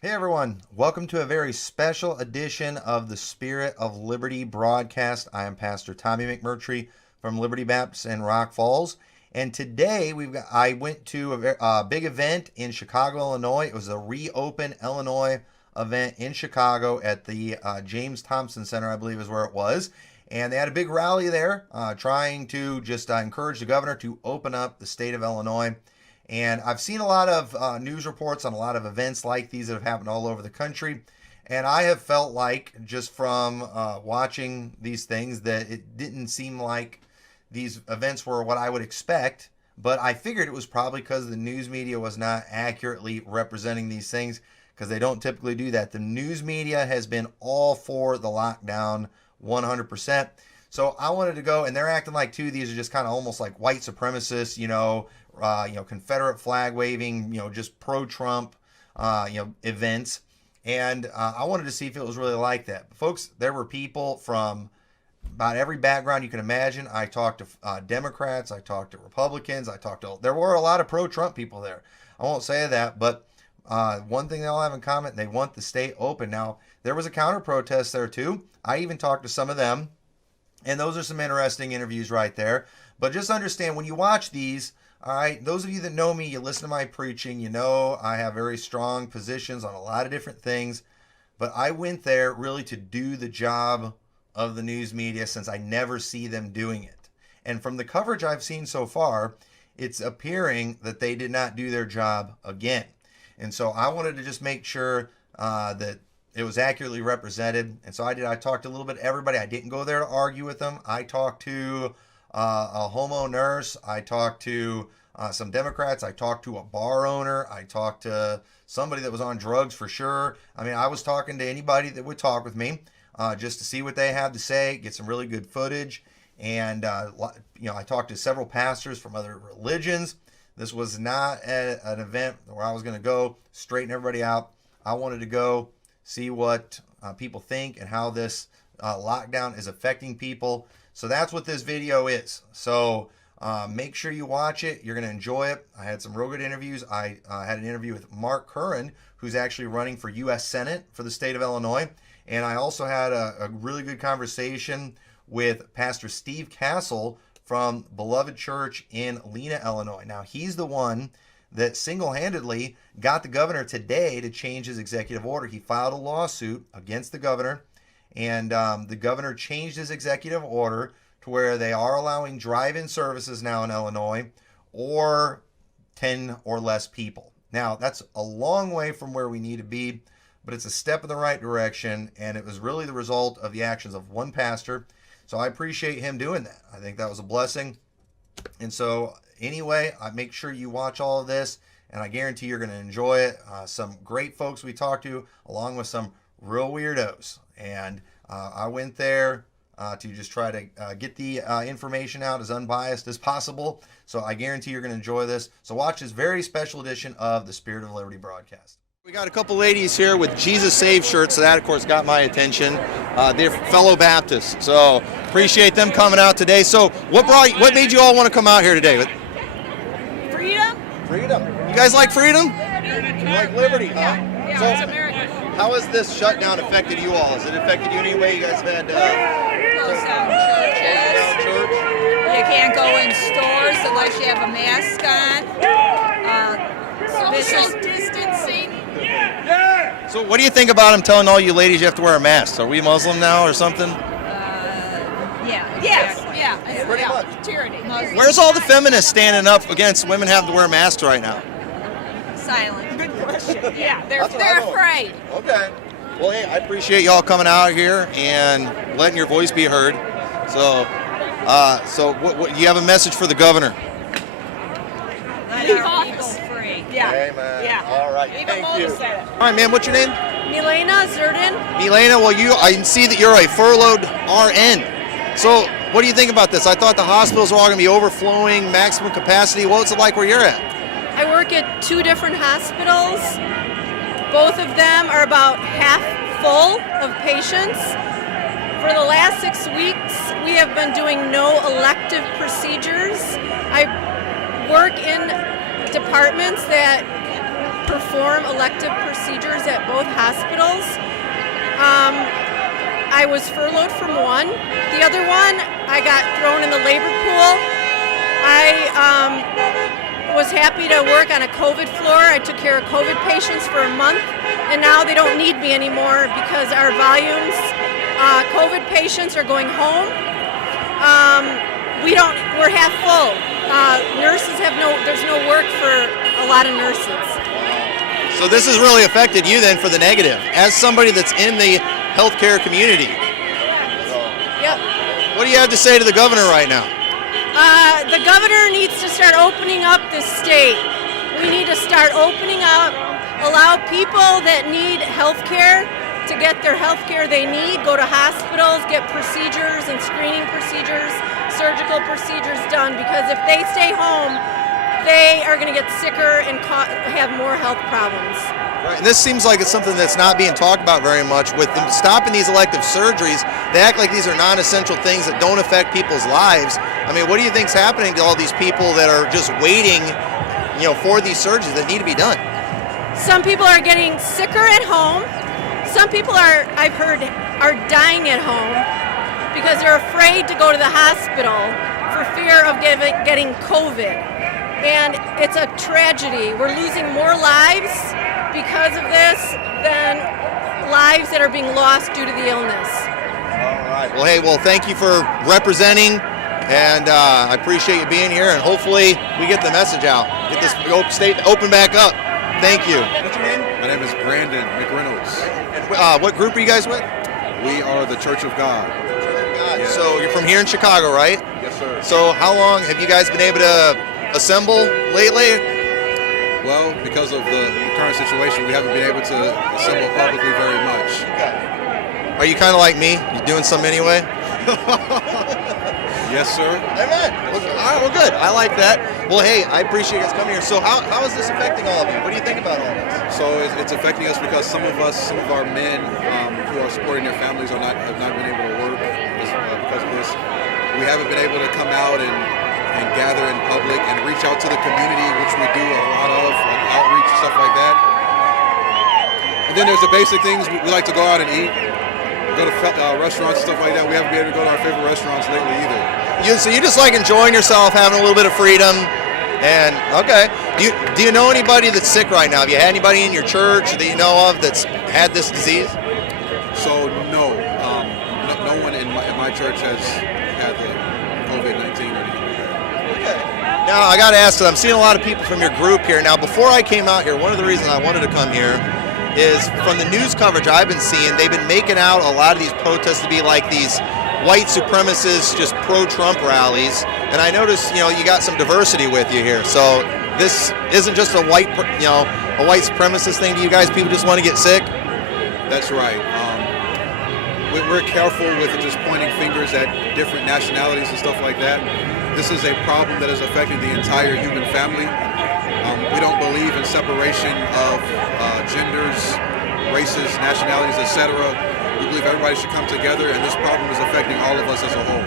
Hey everyone, welcome to a very special edition of the Spirit of Liberty broadcast. I am Pastor Tommy McMurtry from Liberty Baptist in Rock Falls, and today I went to a big event in Chicago, Illinois. It was a Reopen Illinois event in Chicago at the James Thompson Center, I believe is where it was, and they had a big rally there, trying to just encourage the governor to open up the state of Illinois. And I've seen a lot of news reports on a lot of events like these that have happened all over the country. And I have felt like, just from watching these things, that it didn't seem like these events were what I would expect. But I figured it was probably because the news media was not accurately representing these things, because they don't typically do that. The news media has been all for the lockdown 100%. So I wanted to go, and they're acting like, too, these are just kind of almost like white supremacists, Confederate flag waving, just pro-Trump, events. And I wanted to see if it was really like that. But folks, there were people from about every background you can imagine. I talked to Democrats, I talked to Republicans, there were a lot of pro-Trump people there. I won't say that, but one thing they all have in common, they want the state open. Now, there was a counter protest there too. I even talked to some of them. And those are some interesting interviews right there. But just understand, when you watch these, all right, those of you that know me, you listen to my preaching, you know I have very strong positions on a lot of different things. But I went there really to do the job of the news media, since I never see them doing it. And from the coverage I've seen so far, it's appearing that they did not do their job again. And so I wanted to just make sure that it was accurately represented. And so I talked to a little bit of everybody. I didn't go there to argue with them. I talked to a homo nurse. I talked to some Democrats. I talked to a bar owner. I talked to somebody that was on drugs for sure. I mean, I was talking to anybody that would talk with me just to see what they have to say, get some really good footage. And, I talked to several pastors from other religions. This was not an event where I was going to go straighten everybody out. I wanted to go see what people think and how this lockdown is affecting people. So that's what this video is. So make sure you watch it. You're going to enjoy it. I had some real good interviews. I had an interview with Mark Curran, who's actually running for U.S. Senate for the state of Illinois. And I also had a really good conversation with Pastor Steve Castle from Beloved Church in Lena, Illinois. Now, he's the one that single-handedly got the governor today to change his executive order. He filed a lawsuit against the governor, and the governor changed his executive order to where they are allowing drive-in services now in Illinois, or 10 or less people. Now, that's a long way from where we need to be, but it's a step in the right direction, and it was really the result of the actions of one pastor. So I appreciate him doing that. I think that was a blessing. And so anyway, I make sure you watch all of this, and I guarantee you're going to enjoy it. Some great folks we talked to, along with some real weirdos. And I went there to just try to get the information out as unbiased as possible. So I guarantee you're going to enjoy this. So watch this very special edition of the Spirit of Liberty broadcast. We got a couple ladies here with Jesus Save shirts, so that, of course, got my attention. They're fellow Baptists, so appreciate them coming out today. So what made you all want to come out here today? Freedom. Freedom. You guys like freedom? You like liberty, huh? Yeah, So, it's America. how has this shutdown affected you all? Has it affected you in any way? You guys have had Close down churches. church? You can't go in stores unless you have a mask on. Social distancing. So what do you think about them telling all you ladies you have to wear a mask? Are we Muslim now or something? Yeah. Yes. Yeah. Pretty much. Tyranny. Where's all the feminists standing up against women having to wear masks right now? Silent. Good question. Yeah. They're That's what I know. afraid. Okay. Well, hey, I appreciate y'all coming out here and letting your voice be heard. So, what you have a message for the governor? Let our people free. Yeah. Amen. Yeah. All right. Even Thank Moses you. said it. All right, man. What's your name? Milena Zerdin. Milena. Well, I can see that you're a furloughed RN. So, what do you think about this? I thought the hospitals were all going to be overflowing, maximum capacity. What's it like where you're at? I work at 2 different hospitals. Both of them are about half full of patients. For the last 6 weeks, we have been doing no elective procedures. I work in departments that perform elective procedures at both hospitals. I was furloughed from one. The other one, I got thrown in the labor pool. I was happy to work on a COVID floor. I took care of COVID patients for a month, and now they don't need me anymore because our volumes, COVID patients are going home. We're half full. Nurses there's no work for a lot of nurses. So this has really affected you then for the negative, as somebody that's in the healthcare community. Yep. What do you have to say to the governor right now? The governor needs to start opening up the state. We need to start opening up, allow people that need health care to get their health care they need, go to hospitals, get procedures and screening procedures, surgical procedures done, because if they stay home, they are going to get sicker and have more health problems. Right. And this seems like it's something that's not being talked about very much. With them stopping these elective surgeries, they act like these are non-essential things that don't affect people's lives. I mean, what do you think's happening to all these people that are just waiting, for these surgeries that need to be done? Some people are getting sicker at home. Some people I've heard, are dying at home because they're afraid to go to the hospital for fear of getting COVID. And it's a tragedy. We're losing more lives because of this than lives that are being lost due to the illness. All right. Well, thank you for representing, and I appreciate you being here, and hopefully we get the message out. Get this state open back up. Thank you. What's your name? My name is Brandon McReynolds. And what group are you guys with? We are the Church of God. Yeah. So you're from here in Chicago, right? Yes, sir. So how long have you guys been able to assemble lately? Well, because of the current situation, we haven't been able to assemble publicly very much. Are you kind of like me? You doing some anyway? Yes, sir. Amen. All right, well, good. I like that. Well, hey, I appreciate you guys coming here. So how is this affecting all of you? What do you think about all this? So it's affecting us because some of our men who are supporting their families have not been able to work because of this. We haven't been able to come out and gather in public and reach out to the community, which we do a lot of, like outreach and stuff like that. And then there's the basic things. We like to go out and eat, go to restaurants and stuff like that. We haven't been able to go to our favorite restaurants lately either. So you just like enjoying yourself, having a little bit of freedom, and okay. Do you know anybody that's sick right now? Have you had anybody in your church that you know of that's had this disease? So no one in my church has had the COVID-19 or anything. Now, I got to ask, because I'm seeing a lot of people from your group here. Now, before I came out here, one of the reasons I wanted to come here is from the news coverage I've been seeing, they've been making out a lot of these protests to be like these white supremacist, just pro-Trump rallies. And I noticed, you got some diversity with you here. So this isn't just a white supremacist thing to you guys. People just want to get sick. That's right. We're careful with just pointing fingers at different nationalities and stuff like that. This is a problem that is affecting the entire human family. We don't believe in separation of genders, races, nationalities, etc. We believe everybody should come together, and this problem is affecting all of us as a whole.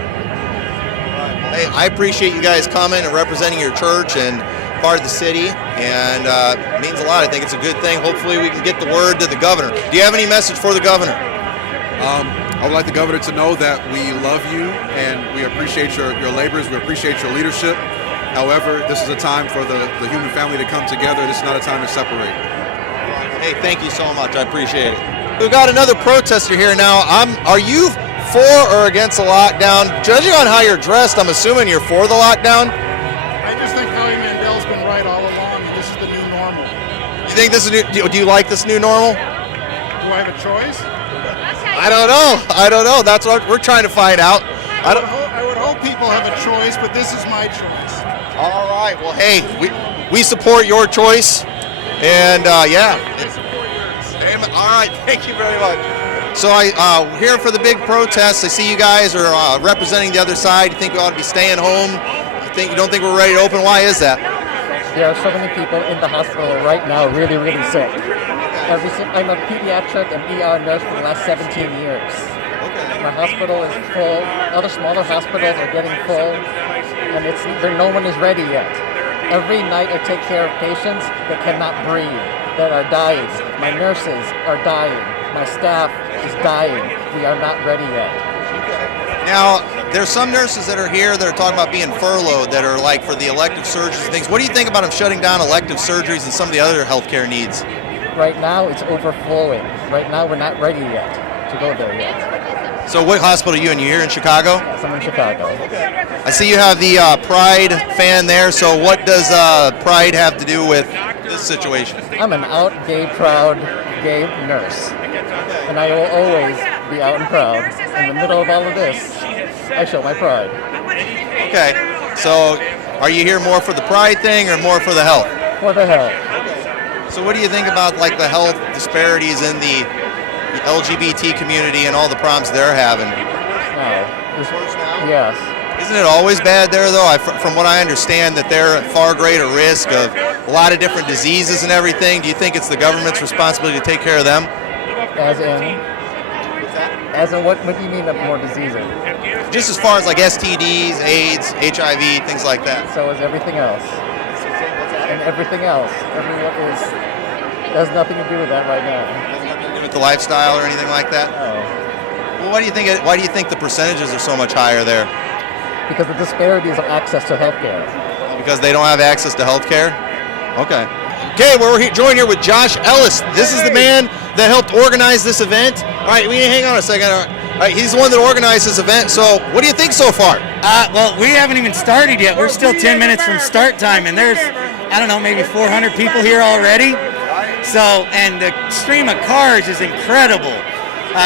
Hey, I appreciate you guys coming and representing your church and part of the city, and it means a lot. I think it's a good thing. Hopefully we can get the word to the governor. Do you have any message for the governor? I would like the governor to know that we love you and we appreciate your labors, we appreciate your leadership. However, this is a time for the human family to come together. This is not a time to separate. Hey, thank you so much. I appreciate it. We've got another protester here now. Are you for or against the lockdown? Judging on how you're dressed, I'm assuming you're for the lockdown? I just think Howie Mandel's been right all along, and this is the new normal. You think this is do you like this new normal? Do I have a choice? I don't know. That's what we're trying to find out. I would hope people have a choice, but this is my choice. All right. Well, hey, we support your choice, and yeah. I support yours. All right. Thank you very much. So we're here for the big protest. I see you guys are representing the other side. You think we ought to be staying home? You don't think we're ready to open? Why is that? There are so many people in the hospital right now really, really sick. I'm a pediatric and ER nurse for the last 17 years. Okay. My hospital is full. Other smaller hospitals are getting full, and no one is ready yet. Every night I take care of patients that cannot breathe. that are dying. My nurses are dying. My staff is dying. We are not ready yet. Now, there's some nurses that are here that are talking about being furloughed that are like for the elective surgeries and things. What do you think about them shutting down elective surgeries and some of the other healthcare needs? Right now, it's overflowing. Right now, we're not ready yet to go there yet. So what hospital are you in? You're here in Chicago? Yes, I'm in Chicago. I see you have the Pride fan there. So what does Pride have to do with this situation? I'm an out, gay, proud, gay nurse. And I will always be out and proud. In the middle of all of this, I show my pride. Okay. So are you here more for the Pride thing or more for the health? For the hell. So what do you think about like the health disparities in the LGBT community and all the problems they're having? Yes. Isn't it always bad there though? From what I understand that they're at far greater risk of a lot of different diseases and everything. Do you think it's the government's responsibility to take care of them? As in what do you mean of more diseases? Just as far as like STDs, AIDS, HIV, things like that. So is everything else. And everything else. Everyone has nothing to do with that right now. Nothing to do with the lifestyle or anything like that? No. Well, why do you think the percentages are so much higher there? Because the disparities of access to healthcare. Because they don't have access to healthcare? Okay. Okay, we're joined here with Josh Ellis. This is the man that helped organize this event. All right, hang on a second. All right, he's the one that organized this event. So what do you think so far? Well, we haven't even started yet. We're still 10 minutes from start time, and there's, I don't know, maybe 400 people here already. So, and the stream of cars is incredible.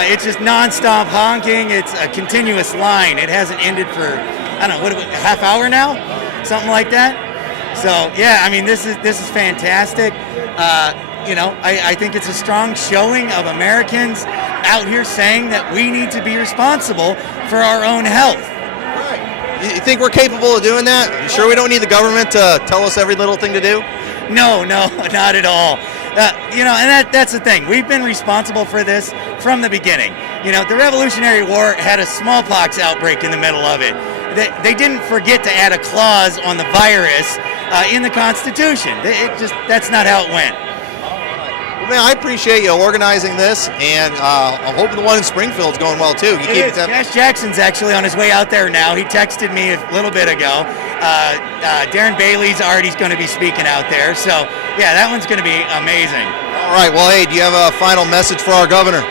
It's just nonstop honking. It's a continuous line. It hasn't ended for, I don't know, a half hour now? Something like that. So, yeah, I mean, this is fantastic. I think it's a strong showing of Americans out here saying that we need to be responsible for our own health. You think we're capable of doing that? You sure we don't need the government to tell us every little thing to do? No, not at all. And that's the thing. We've been responsible for this from the beginning. The Revolutionary War had a smallpox outbreak in the middle of it. They didn't forget to add a clause on the virus in the Constitution. That's not how it went. Well, man, I appreciate you organizing this, and I'm hoping the one in Springfield's going well too. Josh Jackson's actually on his way out there now. He texted me a little bit ago. Darren Bailey's already going to be speaking out there. So, yeah, that one's going to be amazing. All right. Well, hey, do you have a final message for our governor?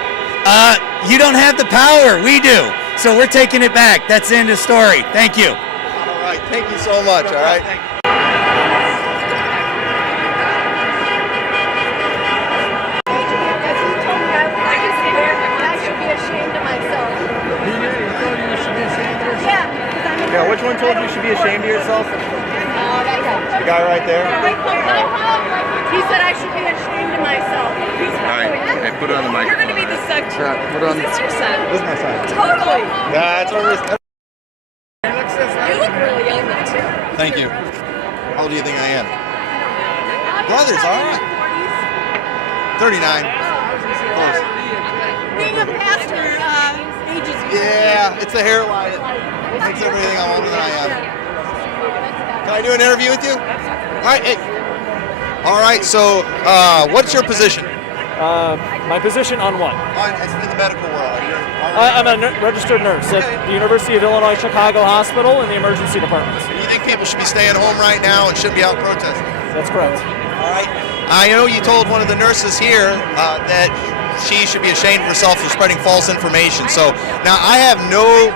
You don't have the power. We do. So we're taking it back. That's the end of the story. Thank you. All right. Thank you so much. All right. Yeah, which one told you should be ashamed of yourself? The guy right there? He said I should be ashamed of myself. All right, hey, put it on the mic. You're going to be the subject. Put it on. Is this your son? This is my son. Totally. Yeah, it's always. You look really young though too. Thank you. How old do you think I am? Brothers, all right. 39. Close. Being a pastor ages you. Yeah, it's the hairline. It makes everything I'm older than I am. Can I do an interview with you? All right. Hey. All right. So, what's your position? My position on what? In the medical world. I'm a registered nurse at the University of Illinois Chicago Hospital in the emergency department. You think people should be staying home right now and shouldn't be out protesting? That's correct. All right. I know you told one of the nurses here that she should be ashamed of herself for spreading false information. So now I have no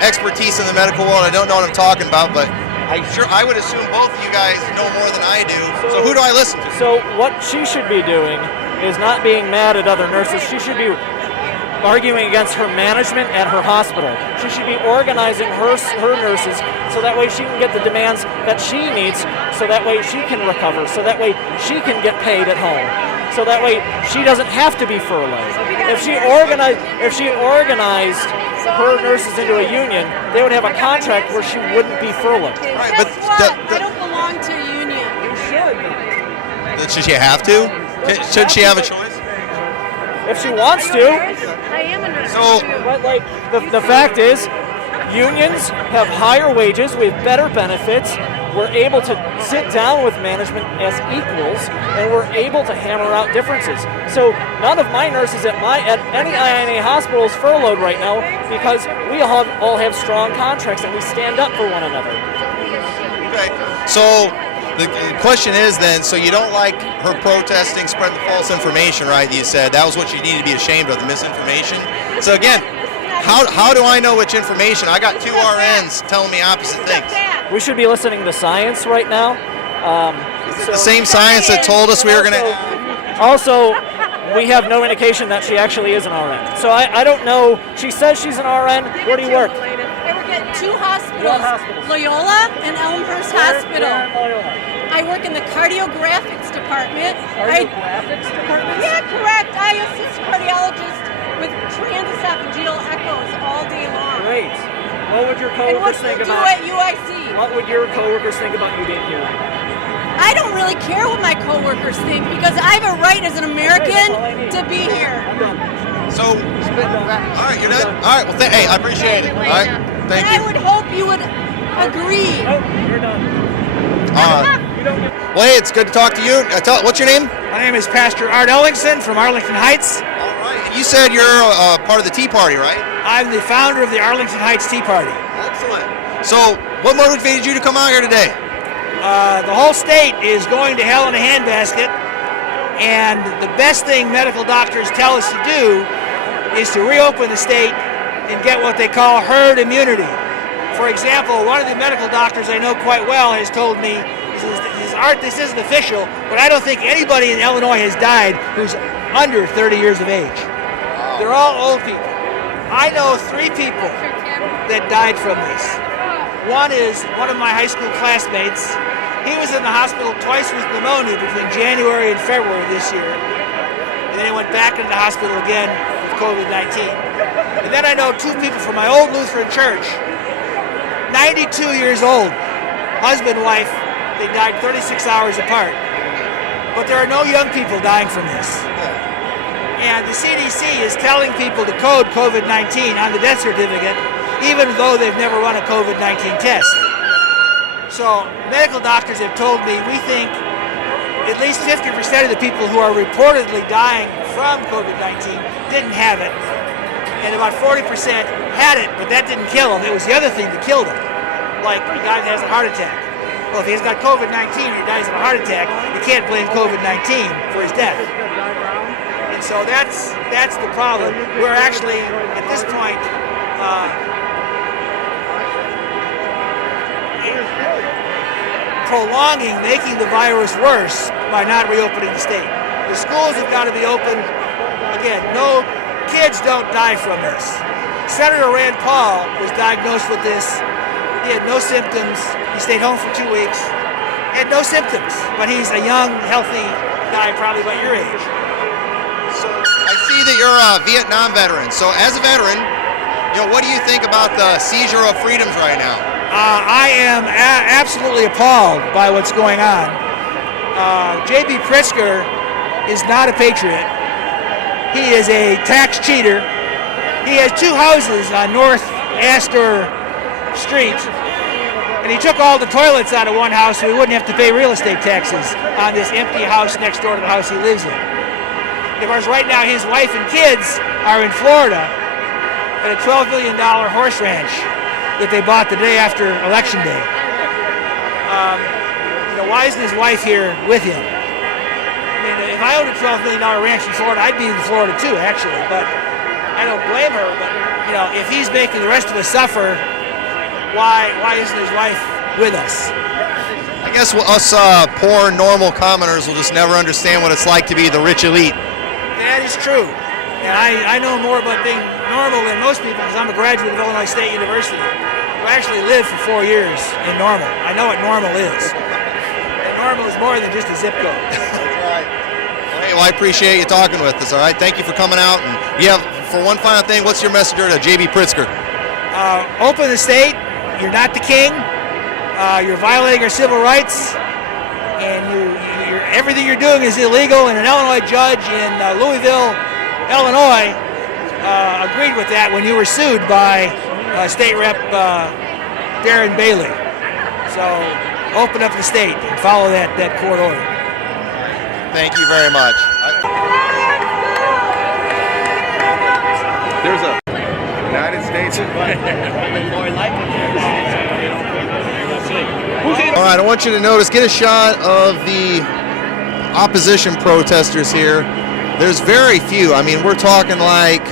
expertise in the medical world. I don't know what I'm talking about, but I would assume both of you guys know more than I do. So who do I listen to? So what she should be doing is not being mad at other nurses. She should be arguing against her management at her hospital. She should be organizing her nurses so that way she can get the demands that she needs, so that way she can recover, so that way she can get paid at home, so that way she doesn't have to be furloughed. If she organized her nurses into a union, they would have a contract where she wouldn't be furloughed. Right, Guess what? I don't belong to a union. Should she have to? Should she have a choice? If she wants to. I am a nurse. But like the fact is, unions have higher wages with better benefits. we're able to sit down with management as equals, and we're able to hammer out differences. So none of my nurses at any INA hospital is furloughed right now because we all have strong contracts and we stand up for one another. Okay. So the question is then, so you don't like her protesting, spreading the false information, right? You said that was what you needed to be ashamed of, the misinformation. So again, how do I know which information? I got two RNs telling me opposite things. We should be listening to science right now. The same science that told us we were going to... Also, we have no indication that she actually is an RN. So I don't know. She says she's an RN. Where do you work? I work at two hospitals, Loyola and Elmhurst Hospital. I work in the cardiographics department. Cardiographics department? Yeah, correct. I assist cardiologists with transesophageal echoes all day long. Great. What would your And coworkers what think do you do about? at UIC? What would your coworkers think about you being here? I don't really care what my coworkers think because I have a right as an American to be here. So, all right, you're done? All right, well, hey, I appreciate it. All right, thank And you. I would hope you would agree. Oh, you're done. Well, hey, it's good to talk to you. What's your name? My name is Pastor Art Ellingson from Arlington Heights. All right. You said you're part of the Tea Party, right? I'm the founder of the Arlington Heights Tea Party. Excellent. So, what motivated you to come out here today? The whole state is going to hell in a handbasket, and the best thing medical doctors tell us to do is to reopen the state and get what they call herd immunity. For example, one of the medical doctors I know quite well has told me, Art, this isn't official, but I don't think anybody in Illinois has died who's under 30 years of age. They're all old people. I know 3 people that died from this. One is one of my high school classmates. He was in the hospital twice with pneumonia between January and February this year. And then he went back into the hospital again with COVID-19. And then I know 2 people from my old Lutheran church, 92 years old, husband, wife. They died 36 hours apart. But there are no young people dying from this. And the CDC is telling people to code COVID-19 on the death certificate, even though they've never run a COVID-19 test. So medical doctors have told me we think at least 50% of the people who are reportedly dying from COVID-19 didn't have it. And about 40% had it, but that didn't kill them. It was the other thing that killed them, like the guy that has a heart attack. Well, if he's got COVID-19 and he dies of a heart attack, you can't blame COVID-19 for his death. And so that's the problem. We're actually, at this point, prolonging, making the virus worse by not reopening the state. The schools have got to be open. Again, no kids don't die from this. Senator Rand Paul was diagnosed with this. He had no symptoms. He stayed home for 2 weeks. He had no symptoms, but he's a young, healthy guy, probably about your age. So, I see that you're a Vietnam veteran. So, as a veteran, what do you think about the seizure of freedoms right now? I am absolutely appalled by what's going on. J.B. Pritzker is not a patriot. He is a tax cheater. He has 2 houses on North Astor Street, and he took all the toilets out of one house so he wouldn't have to pay real estate taxes on this empty house next door to the house he lives in. Of course, right now his wife and kids are in Florida at a $12 million horse ranch that they bought the day after Election Day. Why isn't his wife here with him? I mean, if I owned a $12 million ranch in Florida, I'd be in Florida too, actually, but I don't blame her. But, if he's making the rest of us suffer, why isn't his wife with us? I guess us poor, normal commoners will just never understand what it's like to be the rich elite. That is true. And I know more about being normal than most people because I'm a graduate of Illinois State University. I actually lived for 4 years in Normal. I know what normal is. And normal is more than just a zip code. That's right. Hey, well, I appreciate you talking with us, all right? Thank you for coming out. And for one final thing, what's your message to J.B. Pritzker? Open the state. You're not the king. You're violating our civil rights, and everything you're doing is illegal. And an Illinois judge in Louisville, Illinois, agreed with that when you were sued by State Rep Darren Bailey. So open up the state and follow that court order. Thank you very much. There's a United States. All right, I want you to notice, get a shot of the opposition protesters here. There's very few. I mean, we're talking like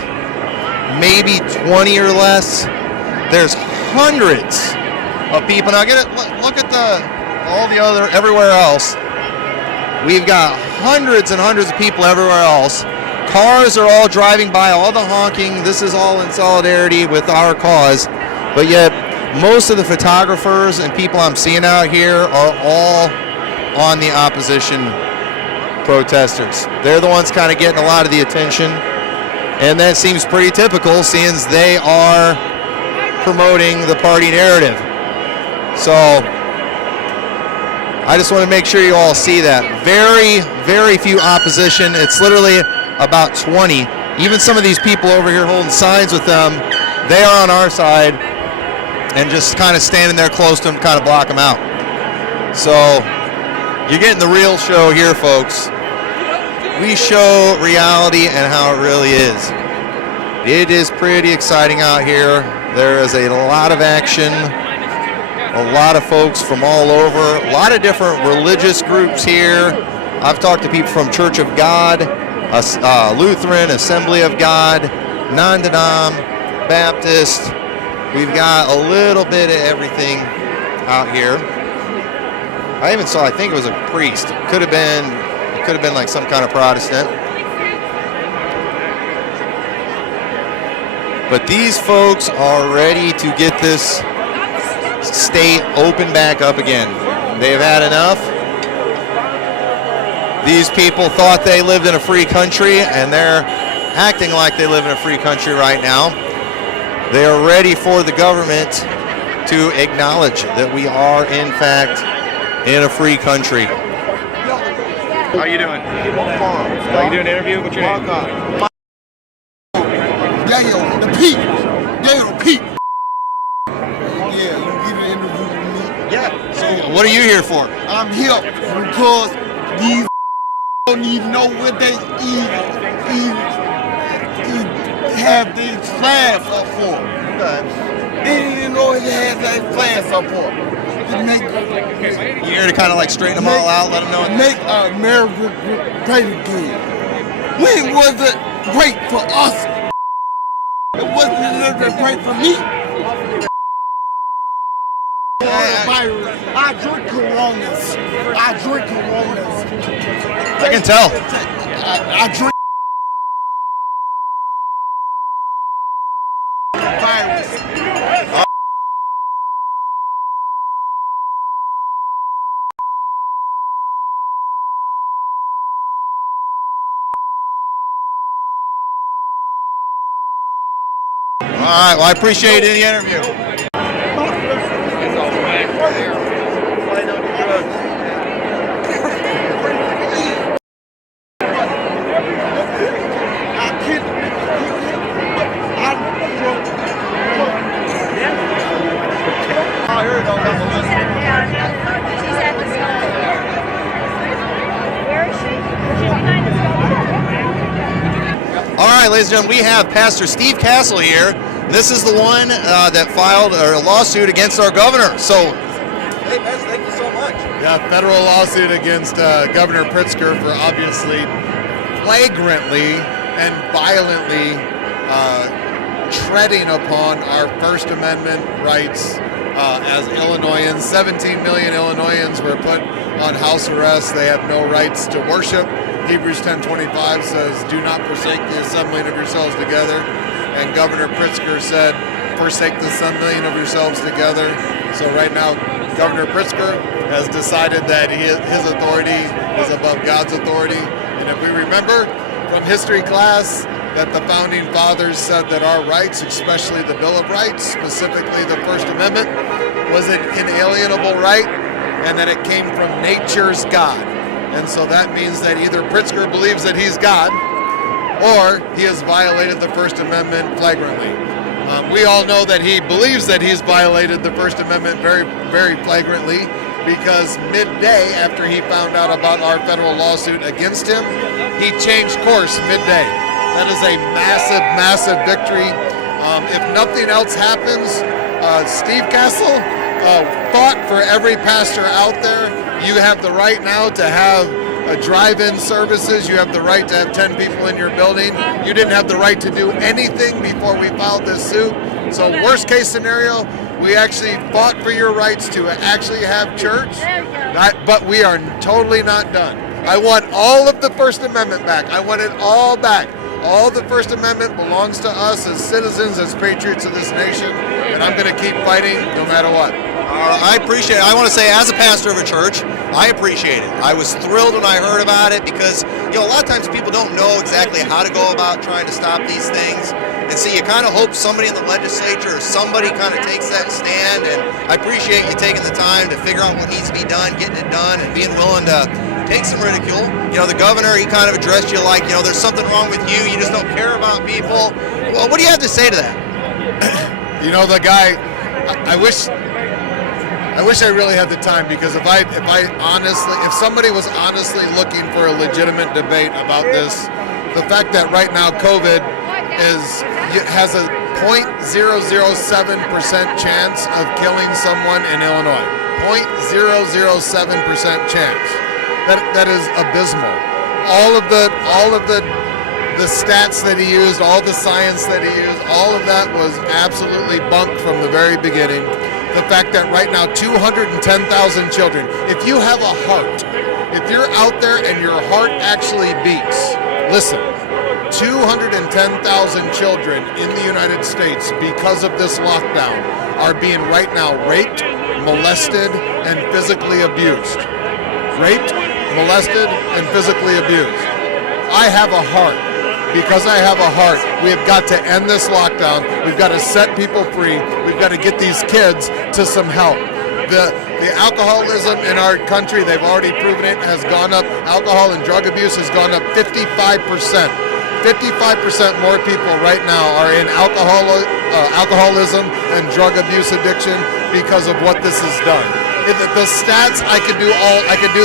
maybe 20 or less. There's hundreds of people. Now get it. Look at all the other everywhere else. We've got hundreds and hundreds of people everywhere else. Cars are all driving by, all the honking. This is all in solidarity with our cause. But yet, most of the photographers and people I'm seeing out here are all on the opposition protesters. They're the ones kind of getting a lot of the attention. And that seems pretty typical, seeing as they are promoting the party narrative. So I just want to make sure you all see that. Very, very few opposition. It's literally about 20. Even some of these people over here holding signs with them, they are on our side and just kind of standing there close to them, kind of block them out. So you're getting the real show here, folks. We show reality and how it really is. It is pretty exciting out here. There is a lot of action, a lot of folks from all over, a lot of different religious groups here. I've talked to people from Church of God, Lutheran, Assembly of God, non-denom, Baptist. We've got a little bit of everything out here. I even saw, I think it was a priest. It could have been like some kind of Protestant. But these folks are ready to get this state open back up again. They've had enough. These people thought they lived in a free country, and they're acting like they live in a free country right now. They are ready for the government to acknowledge that we are, in fact, in a free country. How you doing? Are you doing an interview? What's your name? Daniel the Pete. Daniel the Pete. Yeah, you get an interview with me. Yeah. So what are you here for? I'm here because these don't even know what they have these flags up for. They didn't even know they had these flags up for. You here to kind of like straighten them all out, let them know. Make America great again. When was it great for us? It wasn't never great for me. I drink Coronas. I can tell. I drink virus. All right, well, I appreciate the interview. All right, ladies and gentlemen, we have Pastor Steve Castle here. This is the one that filed a lawsuit against our governor. So, hey, Pastor, thank you so much. Yeah, federal lawsuit against Governor Pritzker for obviously flagrantly and violently treading upon our First Amendment rights as Illinoisans. 17 million Illinoisans were put on house arrest. They have no rights to worship. Hebrews 10:25 says, "Do not forsake the assembling of yourselves together." And Governor Pritzker said, "Forsake the assembling of yourselves together." So right now, Governor Pritzker has decided that his authority is above God's authority. And if we remember from history class that the Founding Fathers said that our rights, especially the Bill of Rights, specifically the First Amendment, was an inalienable right and that it came from nature's God. And so that means that either Pritzker believes that he's God or he has violated the First Amendment flagrantly. We all know that he believes that he's violated the First Amendment very, very flagrantly because midday, after he found out about our federal lawsuit against him, he changed course midday. That is a massive, massive victory. If nothing else happens, Steve Castle fought for every pastor out there. You have the right now to have drive-in services. You have the right to have 10 people in your building. You didn't have the right to do anything before we filed this suit. So worst case scenario, we actually fought for your rights to actually have church, but we are totally not done. I want all of the First Amendment back. I want it all back. All the First Amendment belongs to us as citizens, as patriots of this nation, and I'm going to keep fighting no matter what. I appreciate it. I want to say, as a pastor of a church, I appreciate it. I was thrilled when I heard about it because, a lot of times people don't know exactly how to go about trying to stop these things. And so you kind of hope somebody in the legislature or somebody kind of takes that stand. And I appreciate you taking the time to figure out what needs to be done, getting it done, and being willing to take some ridicule. The governor, he kind of addressed you like, there's something wrong with you. You just don't care about people. Well, what do you have to say to that? The guy, I wish I really had the time, because if somebody was honestly looking for a legitimate debate about this, the fact that right now COVID has a 0.007% chance of killing someone in Illinois. 0.007% chance. That is abysmal. All of the stats that he used, all the science that he used, all of that was absolutely bunked from the very beginning. The fact that right now 210,000 children, if you have a heart, if you're out there and your heart actually beats, listen, 210,000 children in the United States, because of this lockdown, are being right now raped, molested, and physically abused. Raped, molested, and physically abused. I have a heart. Because I have a heart, we have got to end this lockdown. We've got to set people free. We've got to get these kids to some help. The alcoholism in our country, they've already proven it, has gone up. Alcohol and drug abuse has gone up 55%. 55% more people right now are in alcoholism and drug abuse addiction because of what this has done. The stats, I could do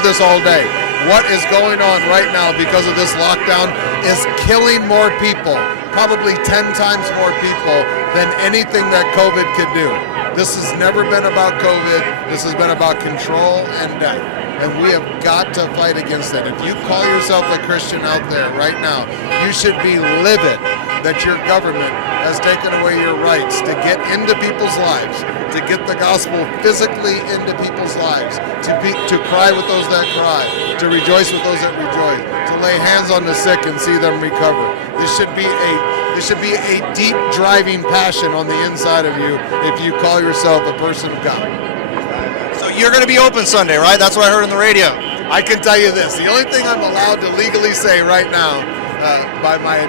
this all day. What is going on right now because of this lockdown is killing more people, probably 10 times more people than anything that COVID could do. This has never been about COVID. This has been about control and death. And we have got to fight against that. If you call yourself a Christian out there right now, you should be livid that your government has taken away your rights to get into people's lives, to get the gospel physically into people's lives, to cry with those that cry, to rejoice with those that rejoice, to lay hands on the sick and see them recover. This should be a deep driving passion on the inside of you if you call yourself a person of God. So you're going to be open Sunday, right? That's what I heard on the radio. I can tell you this. The only thing I'm allowed to legally say right now, by my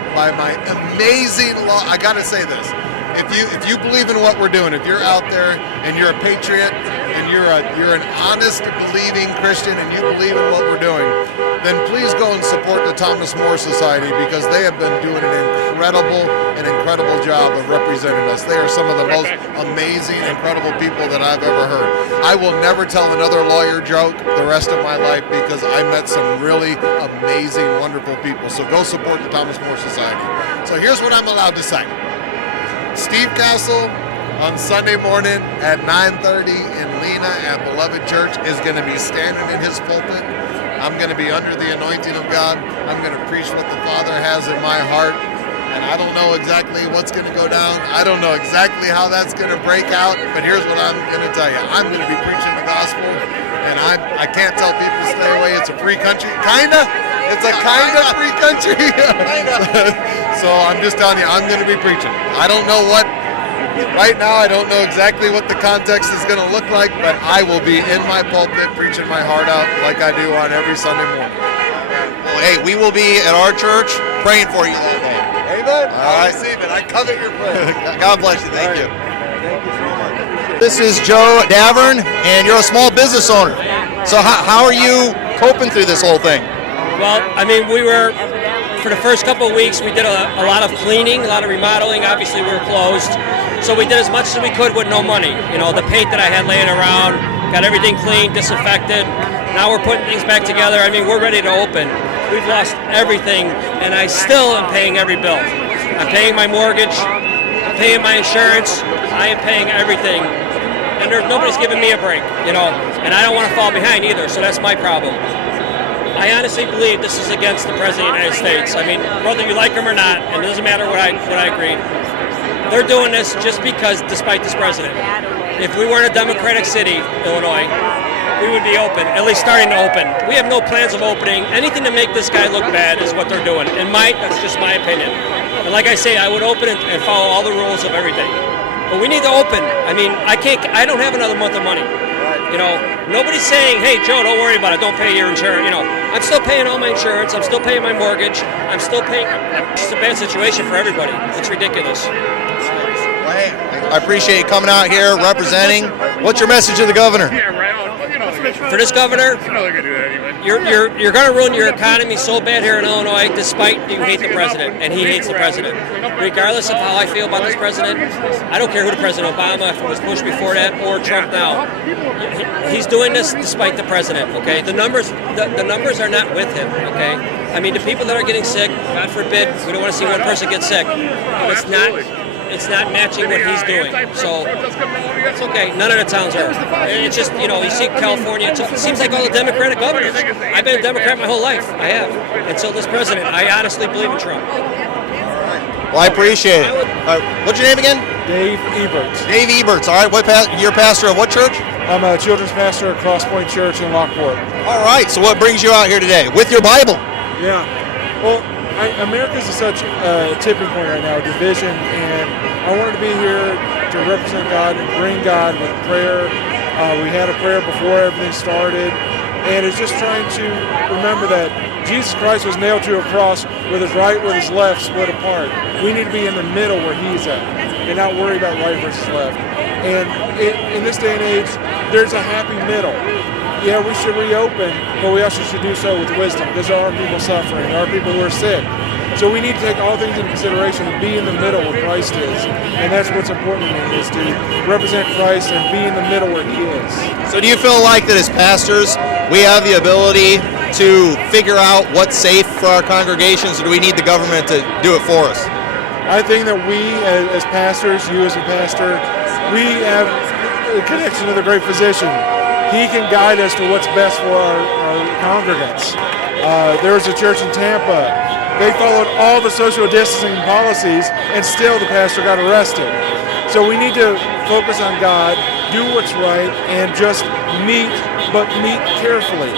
amazing law, I got to say this. If you believe in what we're doing, if you're out there and you're a patriot and you're an honest, believing Christian and you believe in what we're doing, then please go and support the Thomas More Society, because they have been doing an incredible job of representing us. They are some of the most amazing, incredible people that I've ever heard. I will never tell another lawyer joke the rest of my life, because I met some really amazing, wonderful people. So go support the Thomas More Society. So here's what I'm allowed to say. Steve Castle on Sunday morning at 9:30 in Lena at Beloved Church is going to be standing in his pulpit. I'm going to be under the anointing of God. I'm going to preach what the Father has in my heart. And I don't know exactly what's going to go down. I don't know exactly how that's going to break out. But here's what I'm going to tell you. I'm going to be preaching the gospel. And I can't tell people to stay away. It's a free country. Kinda. It's a kind of free country. So I'm just telling you, I'm going to be preaching. I don't know what, right now I don't know exactly what the context is going to look like, but I will be in my pulpit preaching my heart out like I do on every Sunday morning. Well, hey, we will be at our church praying for you all day. Amen. All right. Receive it. I covet your prayer. God bless you. Thank you. Thank you so much. This is Joe Davern, and you're a small business owner. So how are you coping through this whole thing? Well, for the first couple of weeks, we did a lot of cleaning, a lot of remodeling. Obviously, we were closed. So we did as much as we could with no money. The paint that I had laying around, got everything clean, disinfected. Now we're putting things back together. I mean, we're ready to open. We've lost everything, and I still am paying every bill. I'm paying my mortgage, I'm paying my insurance, I am paying everything. And nobody's giving me a break, and I don't want to fall behind either, so that's my problem. I honestly believe this is against the President of the United States. I mean, whether you like him or not, and it doesn't matter what I agree, they're doing this just because, despite this president. If we weren't a Democratic city, Illinois, we would be open, at least starting to open. We have no plans of opening. Anything to make this guy look bad is what they're doing. And that's just my opinion. And like I say, I would open it and follow all the rules of everything. But we need to open. I mean, I don't have another month of money. Nobody's saying, hey, Joe, don't worry about it. Don't pay your insurance. I'm still paying all my insurance. I'm still paying my mortgage. I'm still paying. It's a bad situation for everybody. It's ridiculous. I appreciate you coming out here representing. What's your message to the governor? For this governor, you're going to ruin your economy so bad here in Illinois, despite you hate the president, and he hates the president. Regardless of how I feel about this president, I don't care who the president, Obama, if it was Bush before that, or Trump now. He's doing this despite the president, okay? The numbers are not with him, okay? I mean, the people that are getting sick, God forbid, we don't want to see one person get sick. It's not matching what he's doing. So it's okay. None of the towns are. It's just, you see California, it seems like all the Democratic governors. I've been a Democrat my whole life. I have. Until this president. I honestly believe in Trump. Well, I appreciate it. What's your name again? Dave Eberts. Dave Eberts. All right. You're pastor of what church? I'm a children's pastor at Cross Point Church in Lockport. All right. So what brings you out here today? With your Bible? Yeah. Well, America's at such a tipping point right now, division, and I wanted to be here to represent God and bring God with prayer. We had a prayer before everything started, and it's just trying to remember that Jesus Christ was nailed to a cross with his right, with his left split apart. We need to be in the middle where he's at and not worry about right versus left. And in this day and age, there's a happy middle. Yeah, we should reopen, but we also should do so with wisdom because there are people suffering, there are people who are sick. So we need to take all things into consideration and be in the middle where Christ is. And that's what's important to me, is to represent Christ and be in the middle where he is. So do you feel like that as pastors, we have the ability to figure out what's safe for our congregations, or do we need the government to do it for us? I think that we as pastors, you as a pastor, we have a connection to the great physician. He can guide us to what's best for our congregants. There was a church in Tampa. They followed all the social distancing policies, and still the pastor got arrested. So we need to focus on God, do what's right, and just meet, but meet carefully.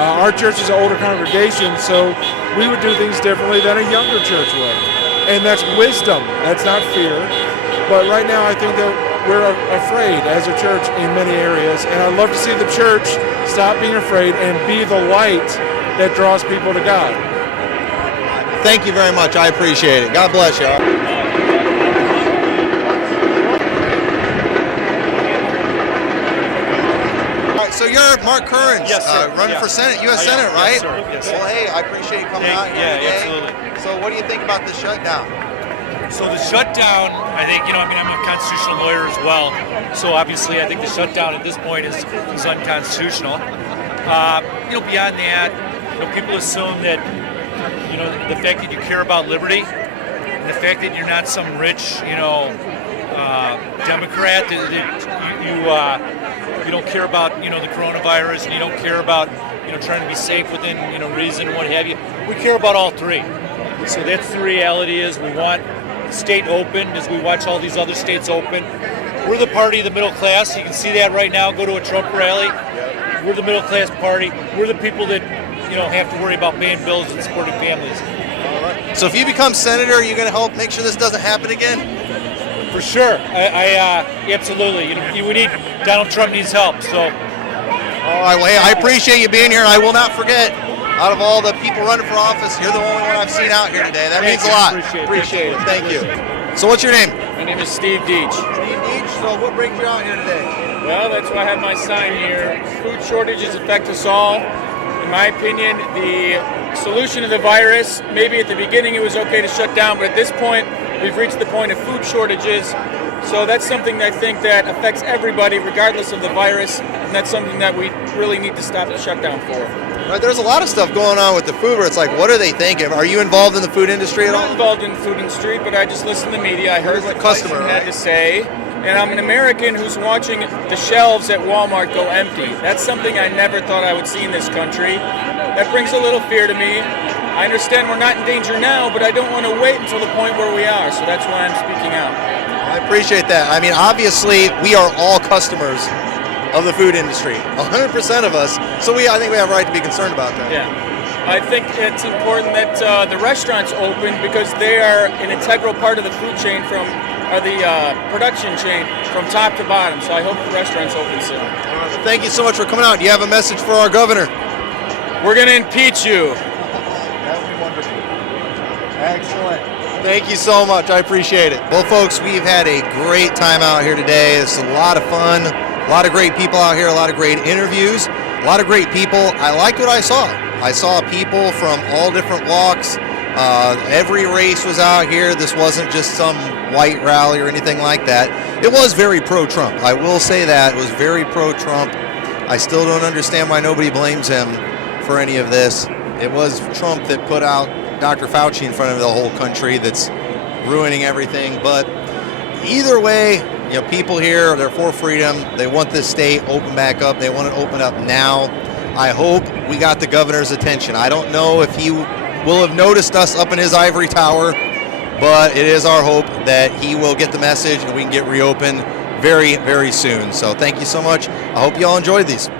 Our church is an older congregation, so we would do things differently than a younger church would. And that's wisdom, that's not fear. But right now I think that we're afraid as a church in many areas, and I'd love to see the church stop being afraid and be the light that draws people to God. Thank you very much. I appreciate it. God bless you. All right, so you're Mark Kearns, yes, running for Senate, U.S. Senate, right? Yes, sir. Well, hey, I appreciate you coming out here today. Absolutely. So what do you think about the shutdown? So the shutdown, I think, I'm a constitutional lawyer as well. So obviously, I think the shutdown at this point is unconstitutional. Beyond that, people assume that, the fact that you care about liberty, and the fact that you're not some rich, Democrat, that you don't care about, the coronavirus, and you don't care about, trying to be safe within, reason and what have you. We care about all three. So that's the reality is we want state open as we watch all these other states open. We're the party of the middle class. You can see that right now. Go to a Trump rally. We're the middle class party. We're the people that have to worry about paying bills and supporting families. All right. So if you become senator, are you going to help make sure this doesn't happen again? For sure. I absolutely. We need Donald Trump needs help. So. All right. Well, hey, I appreciate you being here, and I will not forget. Out of all the people running for office, you're the only one I've seen out here today. That means a lot. Appreciate it. Thank you. So what's your name? My name is Steve Deach. Steve Deach. So what brings you out here today? Well, that's why I have my sign here. Food shortages affect us all. In my opinion, the solution to the virus, maybe at the beginning it was okay to shut down, but at this point, we've reached the point of food shortages. So that's something I think that affects everybody, regardless of the virus. and that's something that we really need to stop the shutdown for. Right, there's a lot of stuff going on with the food where it's like, what are they thinking? Are you involved in the food industry at I'm all? not involved in the food industry, but I just listen to the media. I heard what customer Tyson had to say, and I'm an American who's watching the shelves at Walmart go empty. That's something I never thought I would see in this country. That brings a little fear to me. I understand we're not in danger now, but I don't want to wait until the point where we are, so that's why I'm speaking out. I appreciate that. I mean, obviously, we are all customers of the food industry, 100% of us. So I think we have a right to be concerned about that. Yeah, I think it's important that the restaurants open because they are an integral part of the food chain the production chain from top to bottom. So I hope the restaurants open soon. Thank you so much for coming out. Do you have a message for our governor? We're going to impeach you. That would be wonderful. Excellent. Thank you so much. I appreciate it. Well, folks, we've had a great time out here today. It's a lot of fun. A lot of great people out here. A lot of great interviews. A lot of great people. I liked what I saw. I saw people from all different walks. Every race was out here. This wasn't just some white rally or anything like that. It was very pro-Trump. I will say that. It was very pro-Trump. I still don't understand why nobody blames him for any of this. It was Trump that put out Dr. Fauci in front of the whole country that's ruining everything. But either way, people here, they're for freedom. They want this state open back up. They want it open up now. I hope we got the governor's attention. I don't know if he will have noticed us up in his ivory tower, but it is our hope that he will get the message and we can get reopened very, very soon. So thank you so much. I hope you all enjoyed these.